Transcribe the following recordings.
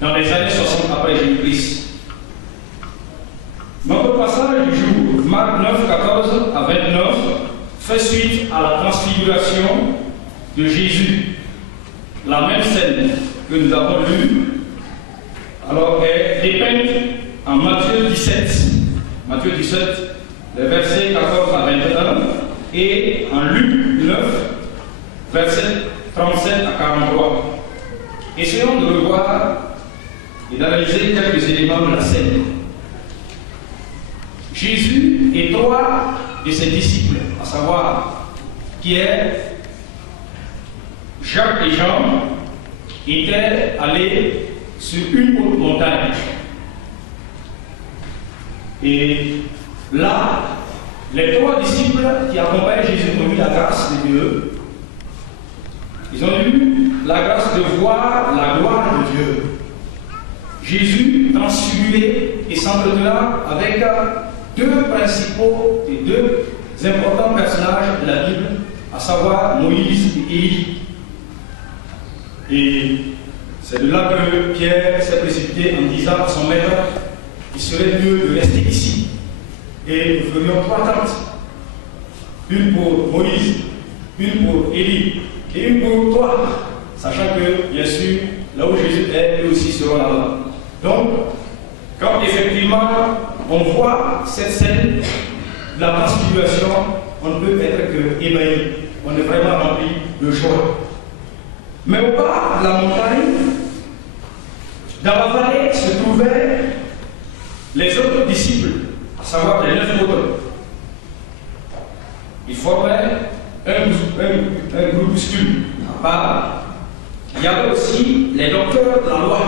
dans les années 60 après Jésus-Christ. Notre passage du jour, Marc 9, 14 à 29, fait suite à la transfiguration de Jésus. La même scène que nous avons lue, alors est dépeinte en Matthieu 17. Matthieu 17, les versets 14 à 21, et en Luc 9, versets 37 à 43. Essayons de revoir et d'analyser quelques éléments de la scène. Jésus et trois de ses disciples, à savoir Pierre, Jacques et Jean, étaient allés sur une haute montagne. Et là, les trois disciples qui accompagnaient Jésus ont eu la grâce de Dieu. Ils ont eu la grâce de voir la gloire de Dieu. Jésus transfiguré et s'entretenant avec deux principaux et deux importants personnages de la Bible, à savoir Moïse et Élie. Et c'est de là que Pierre s'est précipité en disant à son maître qu'il serait mieux de rester ici. Et nous ferions trois tentes. Une pour Moïse, une pour Élie et une pour toi. Sachant que, bien sûr, là où Jésus est, eux aussi seront là-bas. Donc, quand effectivement on voit cette scène de la transfiguration, on ne peut être que ébahi. On est vraiment rempli de joie. Mais au bas de la montagne, dans la vallée, se trouvaient les autres disciples, à savoir les 9 autres. Ils formaient un groupuscule à part. Il y avait aussi les docteurs de la loi,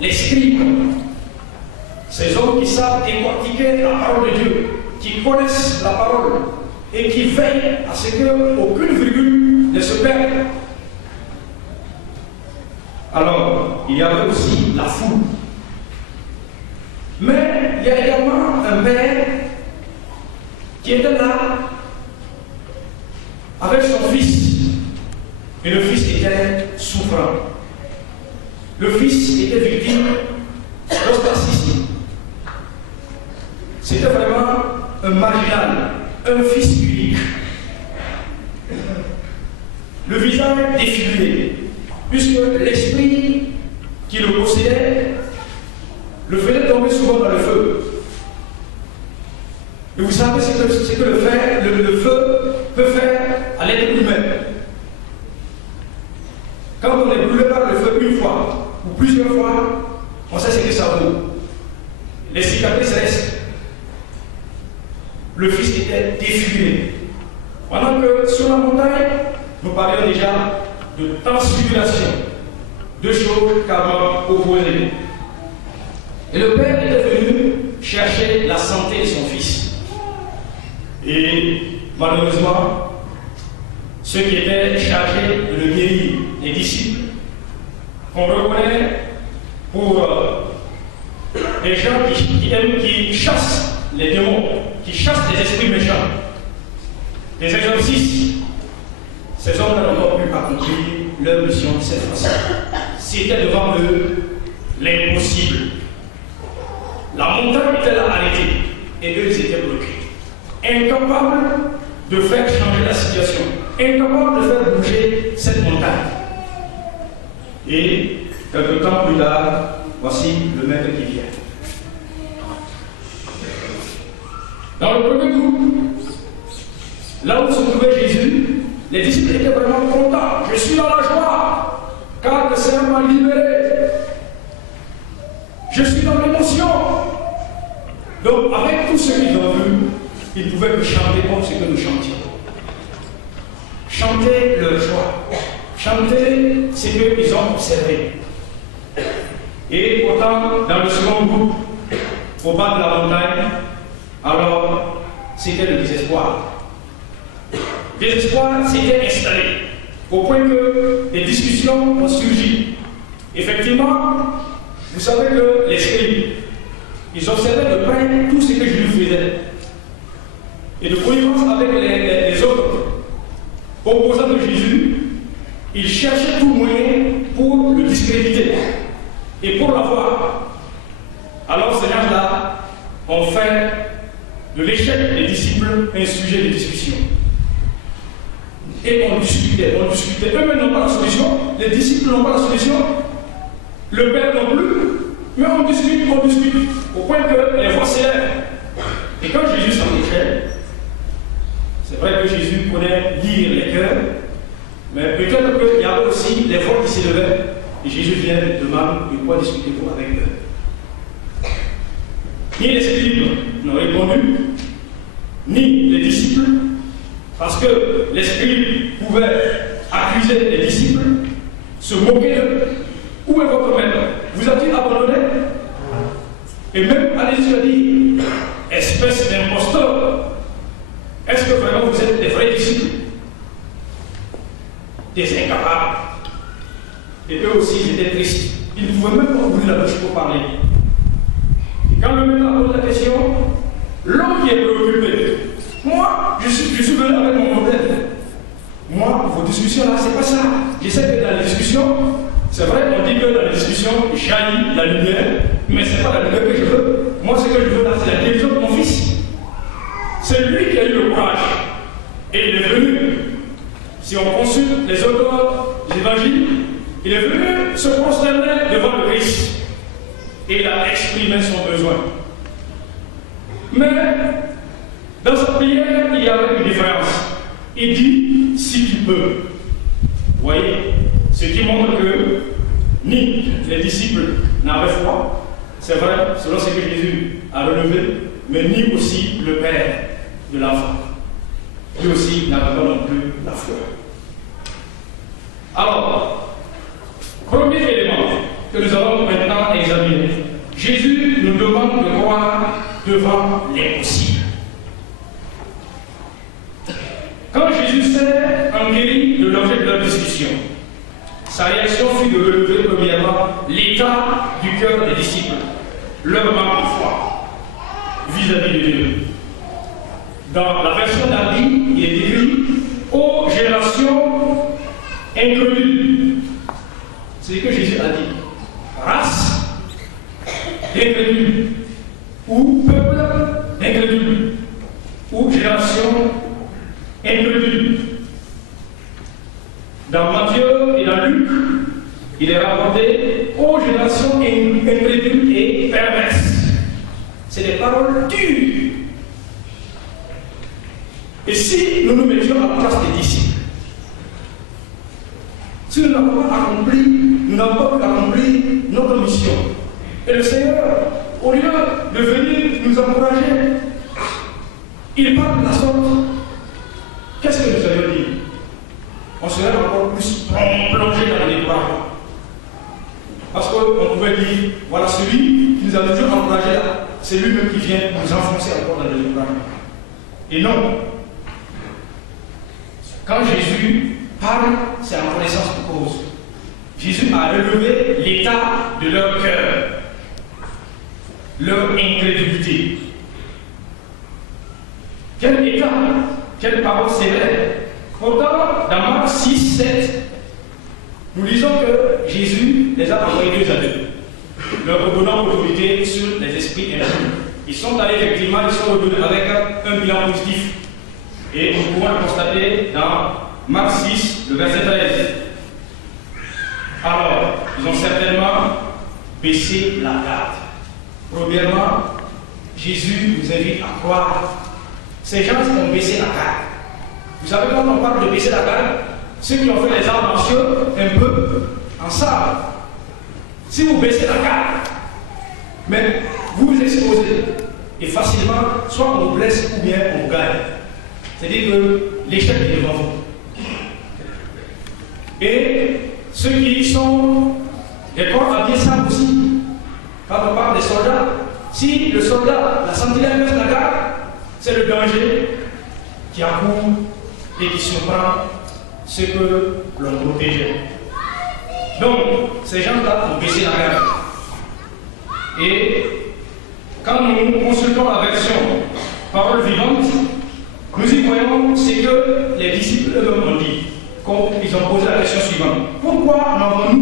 les scribes, ces hommes qui savent décortiquer la parole de Dieu, qui connaissent la parole et qui veillent à ce qu'aucune virgule ne se perde. Alors, il y avait aussi la foule. Mais il y a également un père qui était là avec son fils. Et le fils était souffrant. Le fils était victime d'ostracisme. C'était vraiment un marginal, un fils unique. Le visage défiguré, puisque l'esprit qui le possédait le faisait tomber souvent dans le feu. Et vous savez ce que le feu peut faire à l'être humain. Quand on est brûlé par le feu une fois ou plusieurs fois, on sait ce que ça vaut. Les cicatrices restent. Le fils était défiguré. Pendant que sur la montagne, nous parlions déjà de transfiguration, deux choses carrément opposées. Et le père était venu chercher la santé de son fils. Et malheureusement, ceux qui étaient chargés de le guérir, les disciples, qu'on reconnaît pour des gens qui chassent les démons, qui chassent les esprits méchants, les exorcistes, ces hommes n'ont pas pu accomplir leur mission cette fois-ci. C'était devant eux l'impossible. La montagne était là arrêtée et eux ils étaient bloqués, incapables de faire changer la situation, incapables de faire bouger cette montagne. Et quelque temps plus tard, voici le maître qui vient. Dans le premier groupe, là où se trouvait Jésus, les disciples étaient vraiment contents. Je suis dans la joie, car le Seigneur m'a libéré. Je suis dans l'émotion. Donc, avec tout ce qu'ils ont vu, ils pouvaient que chanter comme ce que nous chantions. Chanter leur joie. Chanter ce qu'ils ont observé. Et pourtant, dans le second groupe, au bas de la montagne, alors, c'était le désespoir. Le désespoir s'était installé, au point que des discussions ont surgi. Effectivement, vous savez que les scribes, ils observaient de près tout ce que Jésus faisait. Et de connivence avec les autres opposants de Jésus, ils cherchaient tout moyen pour le discréditer. Et pour l'avoir, alors ces gens-là ont fait de l'échec des disciples un sujet de discussion. Et on discutait. Eux-mêmes n'ont pas la solution, les disciples n'ont pas la solution, le Père non plus, mais on discute, au point que les voix s'élèvent. Et quand Jésus s'approchait, c'est vrai que Jésus connaît lire les cœurs, mais peut-être qu'il y avait aussi les voix qui s'élevaient, et Jésus vient et demande de quoi discutez-vous avec eux. Ni les scribes n'ont répondu, ni les disciples, parce que les scribes pouvaient accuser les disciples, se moquer d'eux. Où est votre maître? Vous a-t-il abandonné? Et même allez-y a dit, espèce d'imposteur, est-ce que vraiment vous êtes des vrais disciples? Des incapables. Et eux aussi, ils étaient tristes. Ils ne pouvaient même pas ouvrir la bouche pour parler. Et quand le maître pose la question, l'homme qui est préoccupé, moi, je suis venu avec mon problème. Moi, vos discussions là, c'est pas ça. Je sais que dans les discussions, c'est vrai qu'on dit que dans les discussions, jaillit la lumière, mais ce n'est pas la lumière que je veux. Moi, ce que je veux là, c'est la guérison de mon fils. C'est lui qui a eu le courage. Et il est venu. Si on consulte les auteurs des évangiles, il est venu se prosterner devant le Christ. Et il a exprimé son besoin. Mais, dans sa prière, il y avait une différence. Il dit, si tu peux. Vous voyez, ce qui montre que ni les disciples n'avaient foi, c'est vrai, selon ce que Jésus a relevé, mais ni aussi le Père de l'enfant. Lui aussi n'avait pas non plus la foi. Alors, premier élément que nous allons maintenant examiner. Jésus nous demande de croire devant l'impossible. Quand Jésus s'est enguéri de l'objet de leur discussion, sa réaction fut de relever premièrement l'état du cœur des disciples, leur manque de foi vis-à-vis de Dieu. Dans la version d'Abi, il est écrit « Ô génération incrédule ». C'est ce que Jésus a dit. Race incrédule, ou peuple incrédule, ou génération incrédule. Dans Matthieu et dans Luc, il est rapporté aux générations incrédules et perverses. C'est des paroles dures. Et si nous nous mettions à la place des disciples, si nous n'avons pas accompli, nous n'avons pas pu accomplir notre mission, et le Seigneur, au lieu de venir nous encourager, il parle de la sorte, qu'est-ce que nous allons dire? On serait encore plus plongé dans les découragements. Parce qu'on pouvait dire, voilà celui qui nous a toujours encouragé là, c'est lui-même qui vient nous enfoncer encore dans le découragement. Et non. Quand Jésus parle, c'est en connaissance de cause. Jésus a relevé l'état de leur cœur, leur incrédulité. Quel état, quelle parole sévère. Pourtant, dans Marc 6, 7, nous lisons que Jésus les a envoyés deux à deux, leur redonnant autorité sur les esprits impurs. Ils sont allés effectivement, ils sont revenus avec un bilan positif. Et nous pouvons le constater dans Marc 6, le verset 13. Alors, ils ont certainement baissé la garde. Premièrement, Jésus nous invite à croire. Ces gens ont baissé la garde. Vous savez, quand on parle de baisser la garde, ceux qui ont fait les arts martiaux un peu en savent. Si vous baissez la garde, mais vous vous exposez, et facilement, soit on vous blesse ou bien on vous gagne. C'est-à-dire que l'échec est devant vous. Et ceux qui sont des corps habillés savent aussi. Quand on parle des soldats, si le soldat, la sentinelle baisse la garde, c'est le danger qui accourt et qui surprend ce que l'on protégeait. Donc, ces gens-là ont baissé la garde. Et quand nous consultons la version parole vivante, nous y voyons ce que les disciples eux-mêmes ont dit. Ils ont posé la question suivante. Pourquoi n'avons-nous